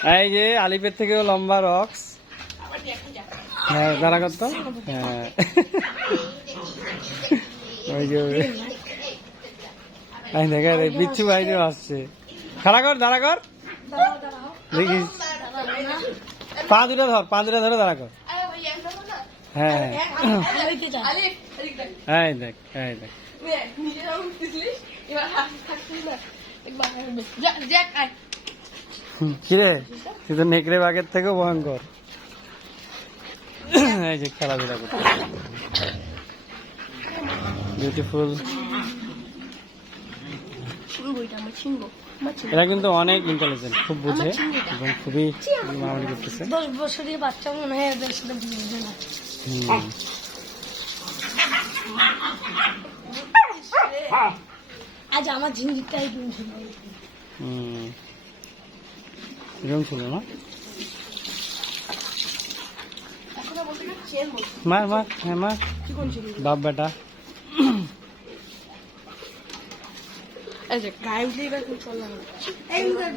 এই যে আলিপের থেকেও লম্বা রক্স হ্যাঁ দাঁড়া করতো হ্যাঁ। ওই যে দেখে রে বিচ্ছু বাইরে আসছে। খাড়া কর, দাঁড়া কর। দেখিস। পা দুটো ধর, পা দুটো ধরে দাঁড়া কর। হ্যাঁ হ্যাঁ। দেখ, এই দেখ। কিরে? তুই তো নেকড়ে বাঘের থেকেও ভয়ঙ্কর। এই যে খেলাধুলা করতে। বিউটিফুল এরা কিন্তু অনেক ইন্টেলিজেন্ট খুব বুঝে এবং খুবই মারামারি করতেছে। দশ বছরের বাচ্চা মনে হয় এদের সাথে বুঝবে না। আজ আমার ঝিঙ্গিটাই হুম। এরকম ছিল না? মার মার হ্যাঁ মার বাপ বেটা। উঠে এবার খুব চললাম এই মুখের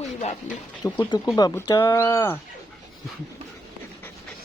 ุยแบบนี้ ตุกุตุกุแบบบุจ้า